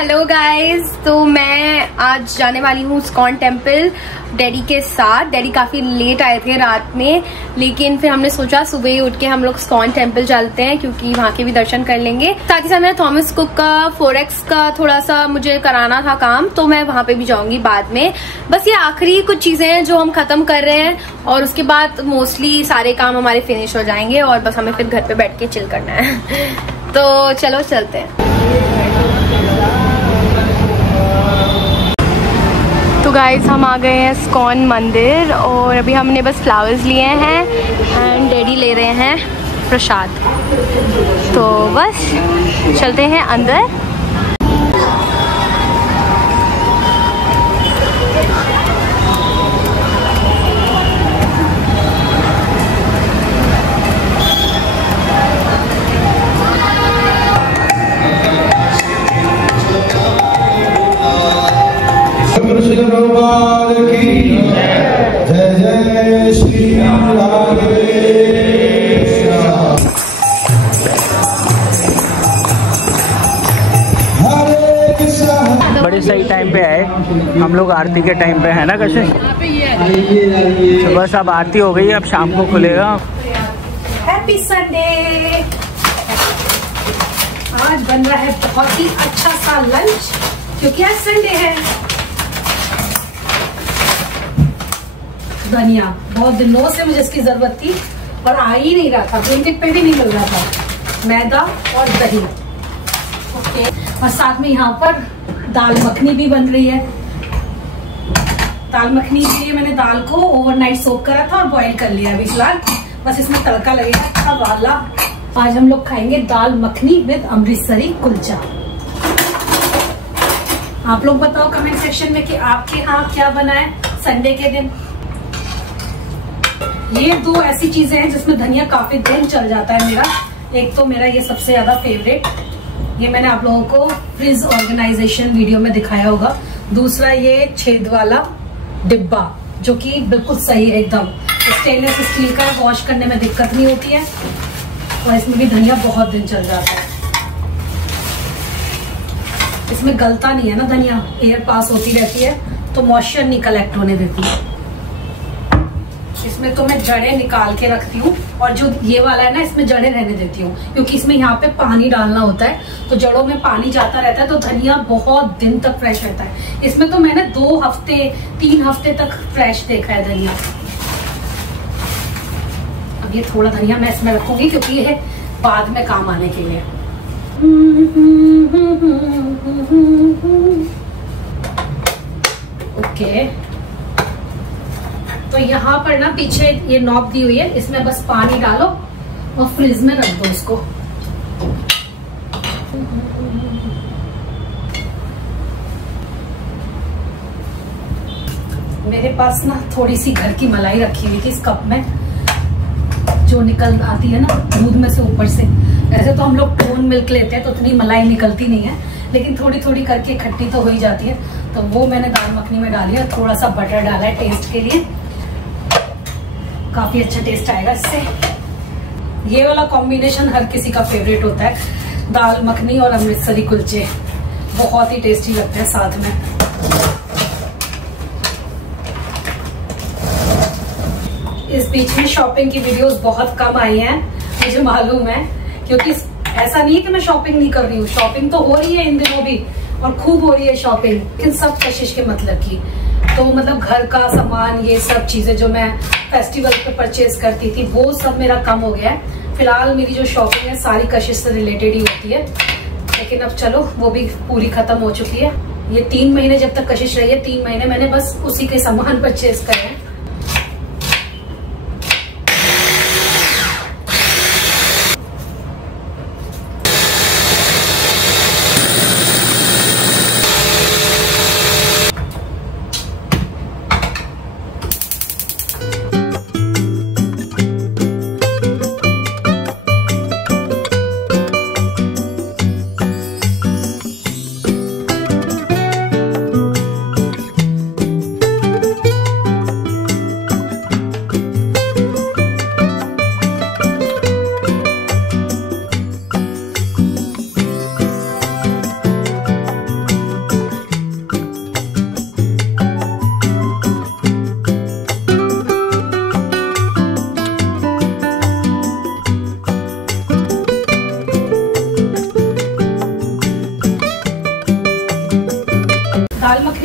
Hello guys, तो मैं आज जाने वाली हूँ इस्कॉन टेम्पल डैडी के साथ। डैडी काफी लेट आए थे रात में, लेकिन फिर हमने सोचा सुबह ही उठ के हम लोग इस्कॉन टेम्पल चलते हैं क्योंकि वहाँ के भी दर्शन कर लेंगे। साथ ही साथ मेरा थॉमस कुक का फॉरेक्स का थोड़ा सा मुझे कराना था काम, तो मैं वहाँ पे भी जाऊंगी बाद में। बस ये आखिरी कुछ चीजें हैं जो हम खत्म कर रहे हैं और उसके बाद मोस्टली सारे काम हमारे फिनिश हो जाएंगे और बस हमें फिर घर पे बैठ के चिल करना है। तो चलो चलते हैं। तो गाइस हम आ गए हैं इस्कॉन मंदिर और अभी हमने बस फ्लावर्स लिए हैं एंड डैडी ले रहे हैं प्रसाद। तो बस चलते हैं अंदर। जय जय श्री राधे। बड़े सही टाइम पे आए हम लोग, आरती के टाइम पे है ना कशिश। तो बस अब आरती हो गई, अब शाम को खुलेगा। Happy Sunday. आज बन रहा है बहुत ही अच्छा सा लंच क्योंकि आज संडे है। धनिया बहुत दिनों से मुझे इसकी जरूरत थी और आ ही नहीं रहा था, ब्लिंकिट पे भी नहीं मिल रहा था। मैदा और दही, ओके। और साथ में यहाँ पर दाल मखनी भी बन रही है। दाल मखनी के लिए मैंने दाल को ओवरनाइट सोक करा था और बॉईल कर लिया अभी फिलहाल। बस इसमें तड़का लगेगा अच्छा वाला। आज हम लोग खाएंगे दाल मखनी विद अमृतसरी कुलचा। आप लोग बताओ कमेंट सेक्शन में कि आपके यहाँ क्या बना है संडे के दिन। ये दो ऐसी चीजें हैं जिसमें धनिया काफी दिन चल जाता है मेरा। एक तो मेरा ये सबसे ज्यादा फेवरेट, ये मैंने आप लोगों को फ्रिज ऑर्गेनाइजेशन वीडियो में दिखाया होगा। दूसरा ये छेद वाला डिब्बा जो कि बिल्कुल सही है एकदम, स्टेनलेस स्टील का है, वॉश करने में दिक्कत नहीं होती है और इसमें भी धनिया बहुत दिन चल जाता है। इसमें गलता नहीं है ना धनिया, एयर पास होती रहती है तो मॉइस्चर नहीं कलेक्ट होने देती है। इसमें तो मैं जड़ें निकाल के रखती हूँ और जो ये वाला है ना इसमें जड़ें रहने देती हूँ क्योंकि इसमें यहाँ पे पानी डालना होता है, तो जड़ों में पानी जाता रहता है तो धनिया बहुत दिन तक फ्रेश रहता है। इसमें तो मैंने 2 हफ्ते 3 हफ्ते तक फ्रेश देखा है धनिया। अब ये थोड़ा धनिया मैं इसमें रखूंगी क्योंकि ये बाद में काम आने के लिए। ओके, तो यहाँ पर ना पीछे ये नॉब दी हुई है, इसमें बस पानी डालो और फ्रिज में रख दो इसको। मेरे पास ना थोड़ी सी घर की मलाई रखी हुई थी इस कप में, जो निकल आती है ना दूध में से ऊपर से। ऐसे तो हम लोग टोन मिल्क लेते हैं तो उतनी मलाई निकलती नहीं है, लेकिन थोड़ी थोड़ी करके खट्टी तो हो ही जाती है। तो वो मैंने दाल मखनी में डाली है, थोड़ा सा बटर डाला है टेस्ट के लिए, काफी अच्छा टेस्ट आएगा इससे। ये वाला कॉम्बिनेशन हर किसी का फेवरेट होता है, दाल मखनी और अमृतसरी कुलचे बहुत ही टेस्टी लगते हैं साथ में। इस बीच में शॉपिंग की वीडियोस बहुत कम आई हैं, मुझे मालूम है, क्योंकि ऐसा नहीं है कि मैं शॉपिंग नहीं कर रही हूँ, शॉपिंग तो हो रही है इन दिनों भी और खूब हो रही है शॉपिंग, लेकिन सब कशिश के मतलब की। तो मतलब घर का सामान, ये सब चीजें जो मैं फेस्टिवल पे परचेज करती थी वो सब मेरा कम हो गया है। फिलहाल मेरी जो शॉपिंग है सारी कशिश से रिलेटेड ही होती है, लेकिन अब चलो वो भी पूरी खत्म हो चुकी है। ये 3 महीने जब तक कशिश रही है, 3 महीने मैंने बस उसी के सामान परचेज करे हैं।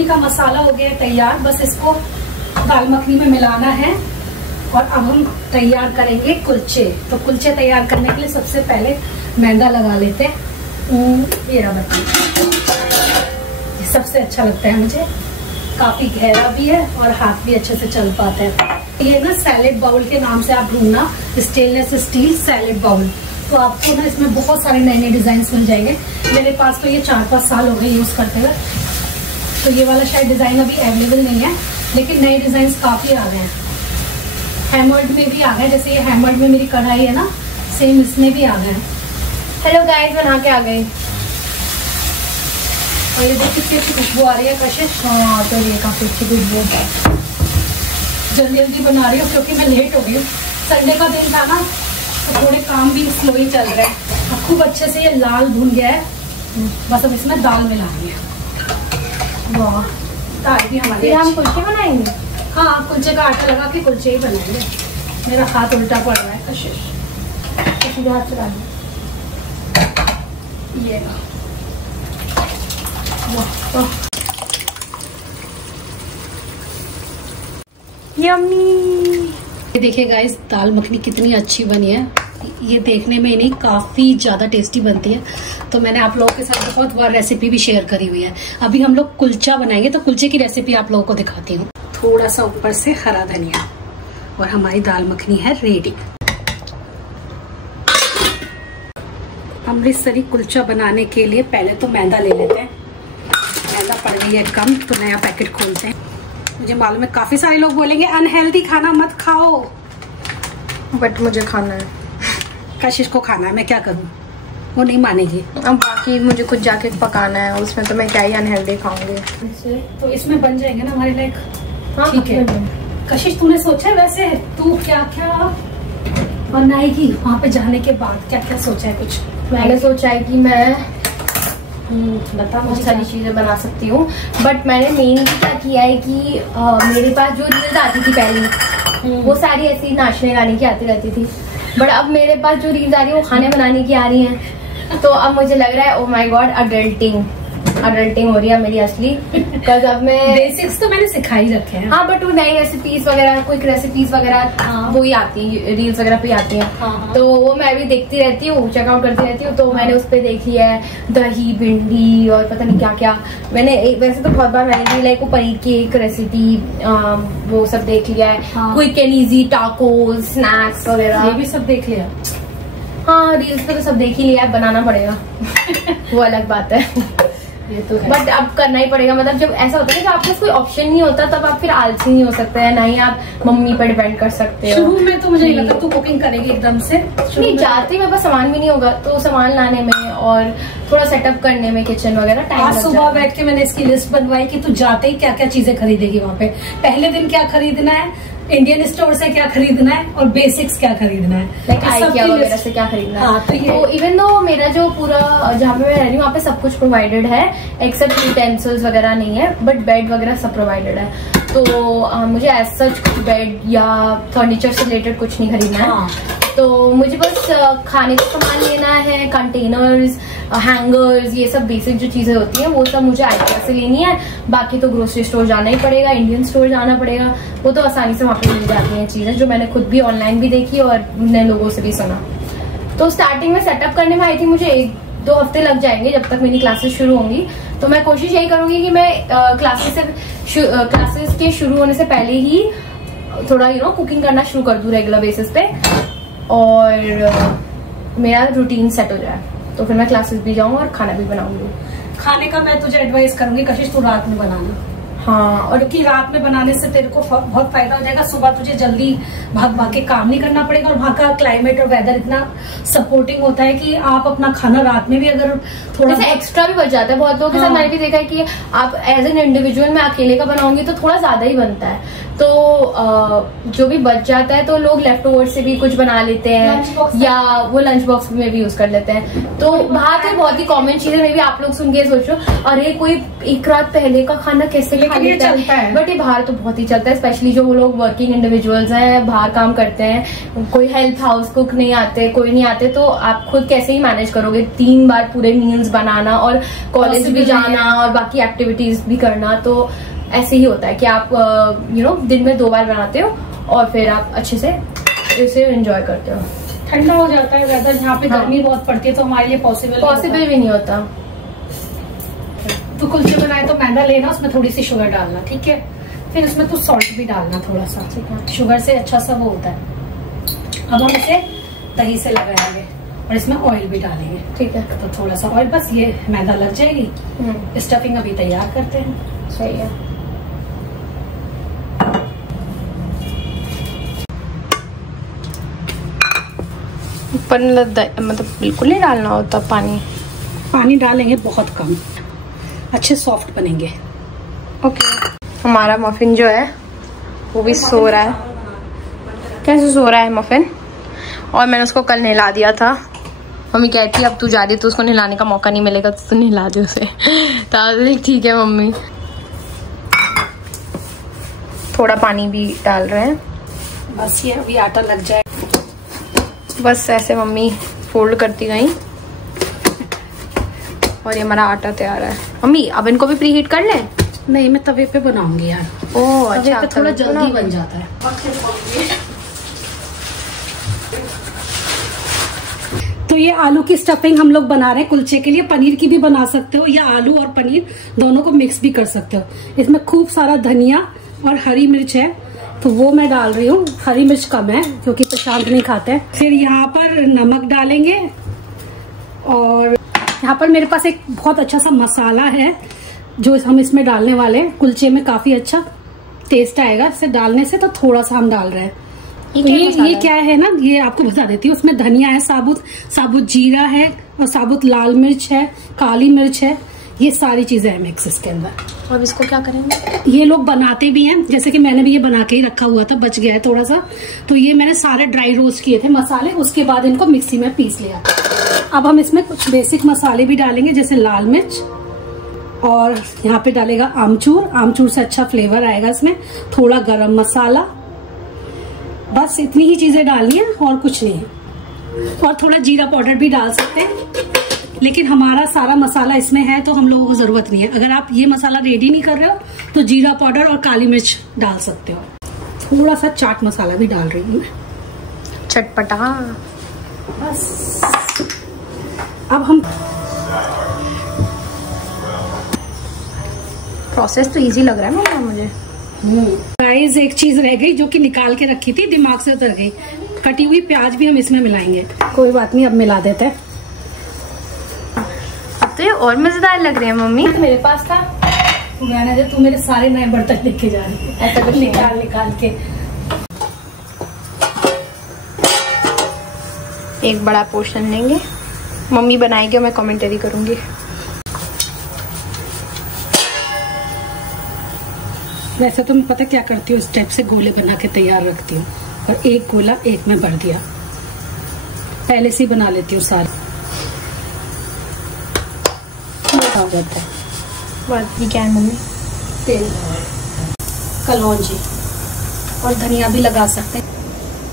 मखनी का मसाला हो गया तैयार, बस इसको दाल मखनी में मिलाना है। और अब हम तैयार करेंगे कुलचे। तो कुलचे तैयार करने के लिए सबसे पहले मैदा लगा लेते हैं। ये रहा बता, ये सबसे अच्छा लगता है मुझे, काफी गहरा भी है और हाथ भी अच्छे से चल पाता है। ये ना सैलेड बाउल के नाम से आप ढूंढना, स्टेनलेस स्टील सैलेड बाउल। तो आपको ना इसमें बहुत सारे नए नए डिजाइन मिल जाएंगे। मेरे पास तो ये 4-5 साल हो गए यूज करते हुए, तो ये वाला शायद डिजाइन अभी अवेलेबल नहीं है, लेकिन नए डिजाइन काफी आ गए हैं। हैमर्ड में भी आ गए, जैसे ये हैमर्ड में मेरी कढ़ाई है ना, सेम इसमें भी आ गए। हेलो गाइस, बना के आ गई। और ये देखिए कितनी अच्छी खुशबू आ रही है कशिश। हाँ, तो ये काफी अच्छी खुशबू है। जल्दी जल्दी बना रही हूँ क्योंकि मैं लेट हो गई। संडे का दिन था ना, तो थोड़े काम भी स्लो ही चल रहे हैं। अब खूब अच्छे से ये लाल भुन गया है, बस अब इसमें दाल मिलानी है। वाह, दाल भी हमारी। हम कुलचे बनाएंगे। हाँ, कुलचे का आटा लगा के कुलचे ही बनाएंगे। मेरा हाथ उल्टा पड़ रहा है कशिश, सीधे हाथ चला दो। ये यम्मी। ये देखिए गाइस, दाल मखनी कितनी अच्छी बनी है। ये देखने में नहीं, काफी ज्यादा टेस्टी बनती है। तो मैंने आप लोगों के साथ बहुत बार रेसिपी भी शेयर करी हुई है। अभी हम लोग कुलचा बनाएंगे, तो कुलचे की रेसिपी आप लोगों को दिखाती हूँ। थोड़ा सा ऊपर से हरा धनिया, और हमारी दाल मखनी है रेडी। अमृतसरी कुलचा बनाने के लिए पहले तो मैदा ले लेते हैं। मैदा पड़ रही है कम, तो नया पैकेट खोलते हैं। मुझे मालूम है काफी सारे लोग बोलेंगे अनहेल्दी खाना मत खाओ, बट मुझे खाना है। कशिश को खाना है, मैं क्या करूं, वो नहीं मानेगी। अब बाकी मुझे खुद जाके पकाना है, उसमें तो मैं क्या ही अनहेल्दी खाऊंगी। तो इसमें बन जाएंगे ना हमारे लायक। हाँ, ठीक है। कशिश, तूने सोचा है वैसे तू क्या क्या बनाएगी वहाँ पे जाने के बाद? क्या क्या सोचा है कुछ? मैंने सोचा है कि मैं बता, बहुत सारी चीजें बना सकती हूँ, बट मैंने मेनली क्या किया है कि मेरे पास जो रील्स आती थी पहले, वो सारी ऐसी नाचने गाने की आती रहती थी। बट अब मेरे पास जो रील्स आ रही है वो खाने बनाने की आ रही हैं। तो अब मुझे लग रहा है ओ माय गॉड, अडल्टिंग हो रही है मेरी असली। बिकॉज अब मैं बेसिक्स तो मैंने सिखाई रखे हैं। हाँ, बट वो नई रेसिपीज वगैरह, क्विक रेसिपीज वगैरह वो ही आती है, रील्स वगैरह पे आती हैं। तो वो मैं भी देखती रहती हूँ, चेकआउट करती रहती हूँ। तो मैंने उस पर देखी है दही भिंडी और पता नहीं क्या क्या। मैंने वैसे तो बहुत बार मैंने भी लाइक वो पनीर की एक रेसिपी वो सब देख लिया है। Quick and easy tacos, snacks वगैरह, ये भी सब देख लिया। हाँ, रील्स पे तो सब देख ही लिया है, बनाना पड़ेगा वो अलग बात है। ये तो है। बट अब करना ही पड़ेगा। मतलब जब ऐसा होता है कि आपके पास कोई ऑप्शन नहीं होता, तब आप फिर आलसी नहीं हो सकते हैं, ना ही आप मम्मी पर डिपेंड कर सकते हो। शुरू में तो मुझे नहीं लगता तू कुकिंग करेगी एकदम से। नहीं, जाती मेरे पास सामान भी नहीं होगा, तो सामान लाने में और थोड़ा सेटअप करने में किचन वगैरह टाइम आज सुबह बैठ के मैंने इसकी लिस्ट बनवाई कि तू जाते ही क्या क्या चीजें खरीदेगी वहाँ पे। पहले दिन क्या खरीदना है, इंडियन स्टोर से क्या खरीदना है, और बेसिक्स क्या खरीदना है, लाइक IKEA वगैरह से क्या खरीदना है। हाँ, तो इवन दो मेरा जो पूरा जहाँ पे मैं रह रही हूँ वहाँ पे सब कुछ प्रोवाइडेड है, एक्सेप्ट यूटेंसिल्स वगैरह नहीं है, बट बेड वगैरह सब प्रोवाइडेड है। तो मुझे एज सच कुछ बेड या फर्नीचर से रिलेटेड कुछ नहीं खरीदना है। हाँ। तो मुझे बस खाने का सामान लेना है, कंटेनर्स, हैंगर्स, ये सब बेसिक जो चीजें होती हैं वो सब मुझे IKEA से लेनी है। बाकी तो ग्रोसरी स्टोर जाना ही पड़ेगा, इंडियन स्टोर जाना पड़ेगा। वो तो आसानी से वहाँ पे मिल जाती हैं चीजें, जो मैंने खुद भी ऑनलाइन भी देखी और नए लोगों से भी सुना। तो स्टार्टिंग में सेटअप करने में आई थी मुझे 1-2 हफ्ते लग जाएंगे जब तक मेरी क्लासेस शुरू होंगी। तो मैं कोशिश यही करूंगी कि मैं क्लासेस के शुरू होने से पहले ही थोड़ा कुकिंग करना शुरू कर दूं रेगुलर बेसिस पे, और मेरा रूटीन सेट हो जाए, तो फिर मैं क्लासेस भी जाऊँ और खाना भी बनाऊंगी। खाने का मैं तुझे एडवाइस करूंगी कशिश, तू रात में बनाना। हाँ, और क्योंकि रात में बनाने से तेरे को बहुत फायदा हो जाएगा। सुबह तुझे जल्दी भाग के काम नहीं करना पड़ेगा, और वहाँ का क्लाइमेट और वेदर इतना सपोर्टिंग होता है कि आप अपना खाना रात में भी अगर थोड़ा एक्स्ट्रा भी बच जाता है। बहुत लोगों के साथ मैंने भी देखा है कि आप एज एन इंडिविजुअल में अकेले का बनाऊंगी तो थोड़ा ज्यादा ही बनता है, तो जो भी बच जाता है तो लोग लेफ्ट ओवर से भी कुछ बना लेते हैं या वो लंच बॉक्स में भी यूज कर लेते हैं। तो बाहर तो बहुत ही कॉमन चीज है, मे भी आप लोग सुन के सोचो अरे कोई एक रात पहले का खाना कैसे खा लेता है, बट ये बाहर तो बहुत ही चलता है। स्पेशली जो लोग वर्किंग इंडिविजुअल्स हैं, बाहर काम करते हैं, कोई हेल्थ हाउस कुक नहीं आते, कोई नहीं आते, तो आप खुद कैसे ही मैनेज करोगे 3 बार पूरे मील्स बनाना और कॉलेज भी जाना और बाकी एक्टिविटीज भी करना। तो ऐसे ही होता है कि आप दिन में 2 बार बनाते हो और फिर आप अच्छे से इसे एंजॉय करते हो। ठंडा हो जाता है वेदर, यहाँ पे गर्मी बहुत पड़ती है तो हमारे लिए पॉसिबल भी नहीं होता। तो कुलचे बनाए तो मैदा लेना, उसमें थोड़ी सी शुगर डालना, ठीक है। फिर उसमें तो सॉल्ट भी डालना थोड़ा सा, ठीक है। शुगर से अच्छा सा वो होता है। अब हम इसे दही से लगाएंगे और इसमें ऑयल भी डालेंगे, ठीक है। तो थोड़ा सा ऑयल, बस ये मैदा लग जाएगी। स्टफिंग अभी तैयार करते हैं। सही है। ऊपर मतलब बिल्कुल नहीं डालना होता पानी डालेंगे बहुत कम, अच्छे सॉफ्ट बनेंगे। ओके। हमारा मफिन जो है वो भी सो रहा है। कैसे सो रहा है मफिन? और मैंने उसको कल नहला दिया था। मम्मी कहती है अब तू जा रही तो उसको नहलाने का मौका नहीं मिलेगा, तो तू नहला दे उसे। तो ठीक है मम्मी। थोड़ा पानी भी डाल रहे हैं, बस ये अभी आटा लग जाए। बस ऐसे मम्मी फोल्ड करती गई और ये हमारा आटा तैयार है। मम्मी अब इनको भी प्री हीट कर ले? नहीं, मैं तवे पे बनाऊंगी यार। ओह अच्छा, तवे पे थोड़ा जल्दी बन जाता है। तो ये आलू की स्टफिंग हम लोग बना रहे हैं कुलचे के लिए। पनीर की भी बना सकते हो या आलू और पनीर दोनों को मिक्स भी कर सकते हो। इसमें खूब सारा धनिया और हरी मिर्च है, तो वो मैं डाल रही हूँ। हरी मिर्च कम है क्योंकि प्रशांत नहीं खाते हैं। फिर यहाँ पर नमक डालेंगे और यहाँ पर मेरे पास एक बहुत अच्छा सा मसाला है जो हम इसमें डालने वाले हैं। कुलचे में काफी अच्छा टेस्ट आएगा इसे डालने से, तो थोड़ा सा हम डाल रहे हैं। तो ये क्या है ना, ये आपको बता देती हूँ। उसमें धनिया है, साबुत जीरा है और साबुत लाल मिर्च है, काली मिर्च है, ये सारी चीजें हैं मिक्स इसके अंदर। और इसको क्या करेंगे? ये लोग बनाते भी हैं, जैसे कि मैंने भी ये बना के ही रखा हुआ था, बच गया है थोड़ा सा। तो ये मैंने सारे ड्राई रोस्ट किए थे मसाले, उसके बाद इनको मिक्सी में पीस लिया। अब हम इसमें कुछ बेसिक मसाले भी डालेंगे, जैसे लाल मिर्च, और यहाँ पे डालेगा आमचूर। आमचूर से अच्छा फ्लेवर आएगा इसमें। थोड़ा गरम मसाला, बस इतनी ही चीजें डालनी है और कुछ नहीं है। और थोड़ा जीरा पाउडर भी डाल सकते हैं, लेकिन हमारा सारा मसाला इसमें है तो हम लोगों को जरूरत नहीं है। अगर आप ये मसाला रेडी नहीं कर रहे हो तो जीरा पाउडर और काली मिर्च डाल सकते हो। थोड़ा सा चाट मसाला भी डाल रही हूँ मैं, चटपटा। बस अब हम प्रोसेस तो इजी लग रहा है मम्मा मुझे। गाइस एक चीज रह गई जो कि निकाल के रखी थी, दिमाग से उतर गई। कटी हुई प्याज भी हम इसमें मिलाएंगे। कोई बात नहीं, अब मिला देते हैं। तो ये और मजेदार लग रहे हैं मम्मी। मेरे पास था, मैंने तू मेरे सारे नए बर्तन लेके जा रही है, ऐसा कुछ निकाल के। एक बड़ा पोर्शन लेंगे, मम्मी बनाएगी और मैं कमेंटरी करूंगी। वैसे तो मैं पता क्या करती हूँ, स्टेप से गोले बना के तैयार रखती हूँ और एक गोला एक में भर दिया, पहले से ही बना लेती हूँ सारे। हो जाता है। बात क्या है मम्मी? तेल, कलौंजी और धनिया भी लगा सकते हैं।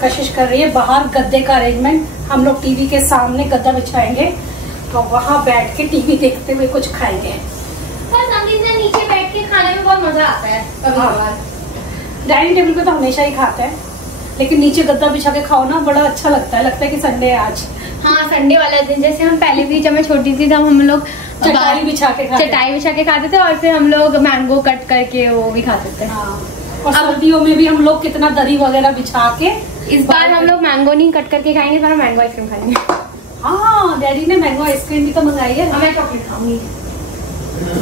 कोशिश कर रही है बाहर गद्दे का अरेंजमेंट, हम लोग टीवी के सामने गद्दा बिछाएंगे तो वहाँ बैठ के टीवी देखते हुए कुछ खाएंगे। नीचे बैठ के खाने में बहुत मजा आता है कभी-कभार। डाइनिंग टेबल पे तो हमेशा ही खाते हैं, लेकिन नीचे गद्दा बिछा के खाओ ना, बड़ा अच्छा लगता है। लगता है कि संडे है आज। हाँ, संडे वाला दिन। जैसे हम पहले भी, जब मैं छोटी थी तब हम लोग चटाई बिछा के खाते थे और फिर हम लोग मैंगो कट करके वो भी खाते थे। हाँ। और सर्दियों में भी हम लोग कितना दरी वगैरह बिछा के। इस बार हम लोग मैंगो नहीं कट करके खाएंगे, इस बार मैंगो आइसक्रीम खाएंगे। हाँ, डैडी ने मैंगो आइसक्रीम भी तो मंगाई है। मैं चॉकलेट खाऊंगी।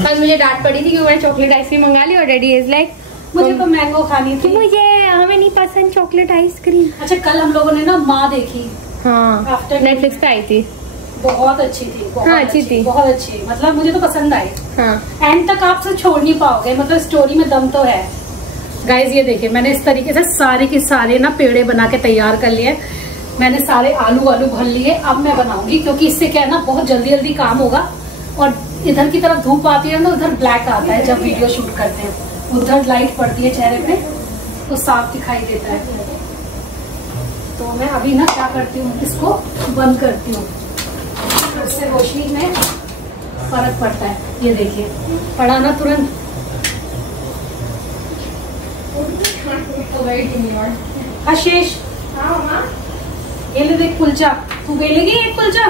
कल मुझे डांट पड़ी थी क्योंकि मैंने चॉकलेट आइसक्रीम मंगा ली और डैडी इज लाइक मुझे तो मैंगो खानी थी। हमें नहीं पसंद चॉकलेट आइसक्रीम। अच्छा, कल हम लोगों ने ना माँ देखी। हाँ, नेटफ्लिक्स पे आई थी, बहुत अच्छी थी। हाँ, अच्छी थी, बहुत अच्छी। मतलब मुझे तो पसंद आई। हाँ। एंड तक आप सब छोड़ नहीं पाओगे, मतलब स्टोरी में दम तो है। गाइज ये देखिए, मैंने इस तरीके से सारे के सारे ना पेड़े बना के तैयार कर लिए। मैंने सारे आलू भर लिए। अब मैं बनाऊंगी, क्योंकि इससे क्या है ना, बहुत जल्दी जल्दी काम होगा। और इधर की तरफ धूप आती है ना, उधर ब्लैक आता है जब वीडियो शूट करते हैं। उधर लाइट पड़ती है चेहरे पे तो साफ दिखाई देता है। तो मैं अभी ना क्या करती हूँ, इसको बंद करती हूँ, उससे रोशनी में फर्क पड़ता है। ये देखिए, पड़ा ना तुरंत। आशीष, ये ले देख कुलचा, तू बेलेगी एक कुलचा?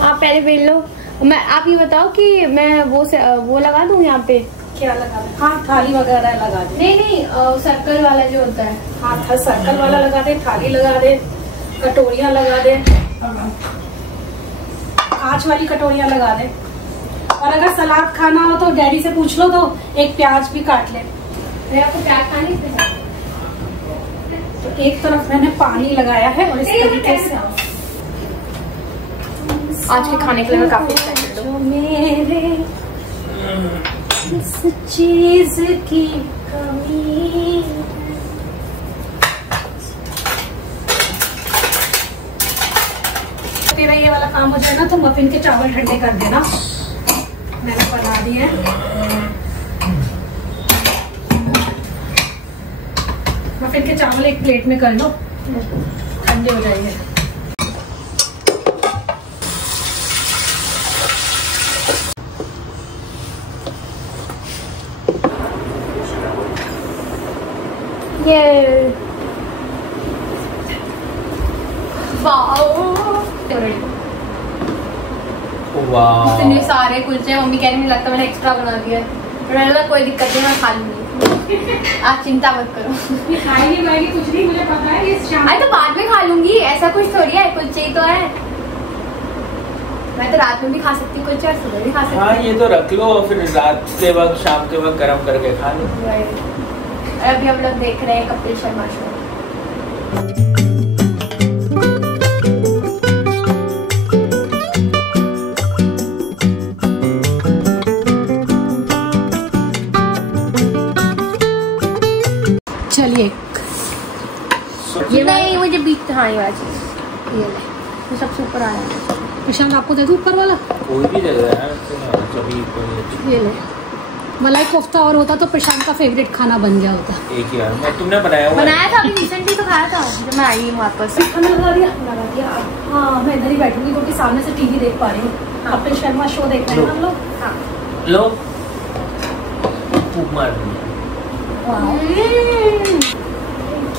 आप पहले बेल लो। मैं आप ये बताओ कि मैं वो लगा दूं यहाँ पे? क्या लगा दे? हाँ, थाली वगैरह लगा दे। नहीं, सर्कल वाला जो होता है। हाँ, सर्कल वाला लगा दे, थाली लगा दे, कटोरियां लगा दे, कांच वाली कटोरियां लगा दे। और अगर सलाद खाना हो तो डैडी से पूछ लो, तो एक प्याज भी काट ले। आपको प्याज खाने से तो एक तरफ मैंने पानी लगाया है और इस तरीके से आज के खाने के लिए मैं काफी एक्साइटेड हूँ। मेरे इस चीज की कमी। तेरा ये वाला काम हो जाए ना तो मफिन के चावल ठंडे कर देना। मैंने बना दिए। मफिन के चावल एक प्लेट में कर लो, ठंडे हो जाएंगे। ये वाह, इतने सारे कुलचे मम्मी कह रही मुझे लगता है मैंने एक्स्ट्रा बना दिया है। मैंने बोला कोई दिक्कत नहीं, मैं खा लूंगी, आप चिंता मत करो। खाएगी वाएगी कुछ नहीं, मुझे पता है। इस शाम अरे तो बाद में खा लूंगी, ऐसा कुछ थोड़ी है, कुलचे तो है। मैं तो रात में भी खा सकती हूँ कुलचे और सुबह भी खा सकती हूँ। हाँ, ये तो रख लो और फिर रात के वक्त शाम के वक्त गरम करके खा लो। अभी हम लोग देख रहे हैं कपिल शर्मा शो। चलिए, ये नहीं, मुझे बीच हाँ ये वाला चीज, ये ले, तो सबसे ऊपर आया है। प्रशांत आपको दे दूं ऊपर वाला? कोई भी जगह है, सभी कोई ये ले। मलाई कोफ्ता और होता तो प्रशांत का फेवरेट खाना बन गया होता। एक ही बार मैं तुमने बनाया हुआ बनाया था अभी रिसेंटली, तो खाया था जब मैं आई हूँ वापस। खाना लगा दिया। हाँ, मैं इधर ही बैठूंगी क्योंकि सामने से टीवी देख पा रही हूँ। कपिल शर्मा शो देख रहे हैं हम लोग। हाँ, लो फूक मार दी।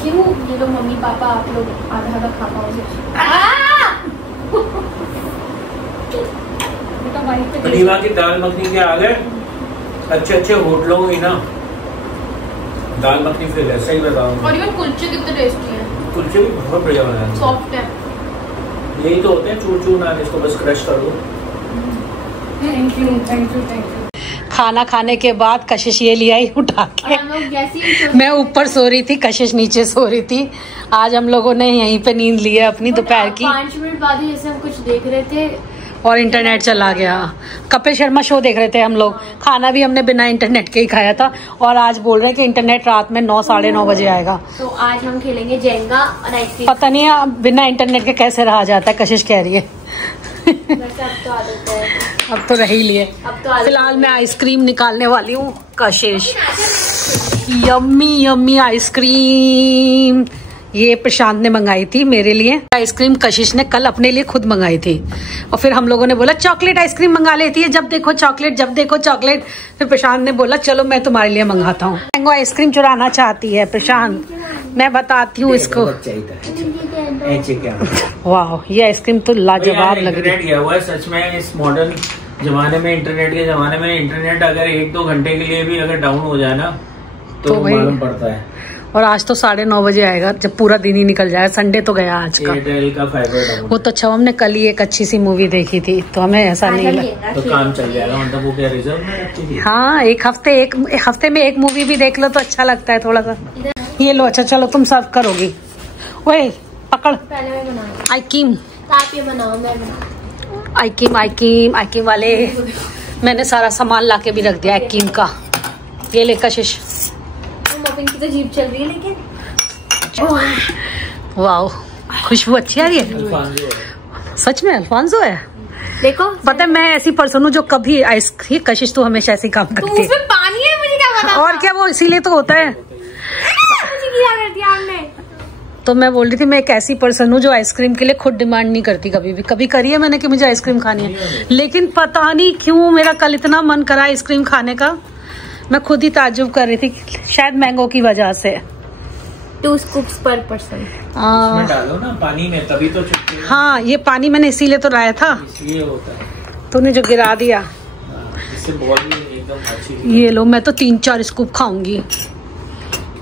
क्यों ये लोग मम्मी पापा आप लोग आधा खा पाओगे? रीवा की दाल मखनी के आगे अच्छे होटलों में ना दाल मखनी फेल है, सही बताऊं। और इवन कुलचे कितने टेस्टी हैं। कुलचे भी बहुत बढ़िया बनाए हैं, सॉफ्ट है। यही तो होते हैं चूर नान, इसको बस क्रश कर दो। Thank you. खाना खाने के बाद कशिश ये लिया ही उठा के। हम लोग जैसे मैं ऊपर सो रही थी, कशिश नीचे सो रही थी। आज हम लोगों ने यहीं पे नींद ली है अपनी दोपहर की। 5 मिनट बाद ही जैसे हम कुछ देख रहे थे और इंटरनेट चला गया। कपिल शर्मा शो देख रहे थे हम लोग। खाना भी हमने बिना इंटरनेट के ही खाया था। और आज बोल रहे हैं कि इंटरनेट रात में 9 साढ़े 9 बजे आएगा। तो आज हम खेलेंगे जेंगा और आइसक्रीम। पता नहीं है बिना इंटरनेट के कैसे रहा जाता है, कशिश कह रही है। वैसे अब तो आदत है। अब तो रह ही लिए। अब तो फिलहाल मैं आइसक्रीम निकालने वाली हूँ। कशिश यम्मी यम्मी आइसक्रीम ये प्रशांत ने मंगाई थी मेरे लिए। आइसक्रीम कशिश ने कल अपने लिए खुद मंगाई थी। और फिर हम लोगों ने बोला चॉकलेट आइसक्रीम मंगा लेती है, जब देखो चॉकलेट जब देखो चॉकलेट। फिर प्रशांत ने बोला चलो मैं तुम्हारे लिए मंगाता हूँ। मैंगो आइसक्रीम चुराना चाहती है प्रशांत, मैं बताती हूँ इसको। वाह, ये आइसक्रीम तो लाजवाब लग रही है। गया हुआ है सच में। इस मॉडर्न जमाने में, इंटरनेट के जमाने में, इंटरनेट अगर 1-2 घंटे के लिए भी अगर डाउन हो जाए ना तो मालूम पड़ता है। और आज तो 9:30 बजे आएगा, जब पूरा दिन ही निकल जाए। संडे तो गया आज का। एयरटेल का फाइबर डाउन। वो तो अच्छा, हमने कल ही एक अच्छी सी मूवी देखी थी तो हमें ऐसा नहीं लगा। तो काम चल जाएगा, मतलब वो क्या रिजर्व में रखती थी? हाँ, एक हफ्ते में एक मूवी भी देख लो तो अच्छा लगता है थोड़ा सा। ये लो, अच्छा चलो तुम सर्व करोगी। ओए पकड़। पहले मैं बनाऊँ। आइकीम आप ये बनाओ, मैं बनाऊँ। आइकीम वाले मैंने सारा सामान लाके भी रख दिया आइकीम का। ये ले कशिश। मॉपिंग की तो जीप चल रही है लेकिन वाओ, खुशबू अच्छी आ रही है। अल्फांसो है। सच में अल्फांसो है। देखो पता है मैं ऐसी पर्सन हूँ जो कभी आइसक्रीम, कशिश तो हमेशा ऐसी काम तो करती है। उसमें पानी है, मुझे क्या पता। और क्या, वो इसीलिए तो होता है। मुझे क्या कर दिया आपने। तो मैं बोल रही थी मैं एक ऐसी पर्सन हूँ जो आइसक्रीम के लिए खुद डिमांड नहीं करती कभी भी। कभी करी है मैंने कि मुझे आइसक्रीम खानी है, लेकिन पता नहीं क्यों मेरा कल इतना मन करा आइसक्रीम खाने का, मैं खुद ही ताज्जुब कर रही थी, शायद मैंगो की वजह से। 2 स्कूप्स पर पर्सन। इसमें डालो ना पानी में, तभी तो चिपकेगा। हाँ, ये पानी मैंने इसीलिए तो लाया था, इसलिए होता है। तूने जो गिरा दिया। इससे बॉल भी एकदम अच्छी। ये लो, मैं तो 3-4 स्कूप खाऊंगी,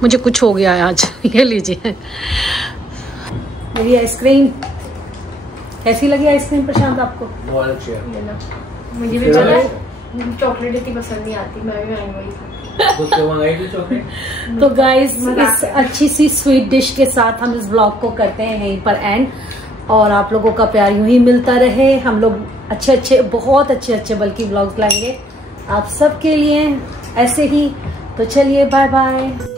मुझे कुछ हो गया है आज। ये लीजिए मेरी आइसक्रीम। कैसी लगी आइसक्रीम प्रशांत आपको? बहुत अच्छी है। मुझे भी पता है, चॉकलेट इतनी पसंद नहीं आती, मैं भी मैंगो ही खाती तो मंगाई थी चॉकलेट। तो गाइज इस अच्छी सी स्वीट डिश के साथ हम इस ब्लॉग को करते हैं यहीं पर एंड। और आप लोगों का प्यार यूं ही मिलता रहे, हम लोग अच्छे बहुत अच्छे बल्कि ब्लॉग्स लाएंगे आप सबके लिए ऐसे ही। तो चलिए बाय बाय।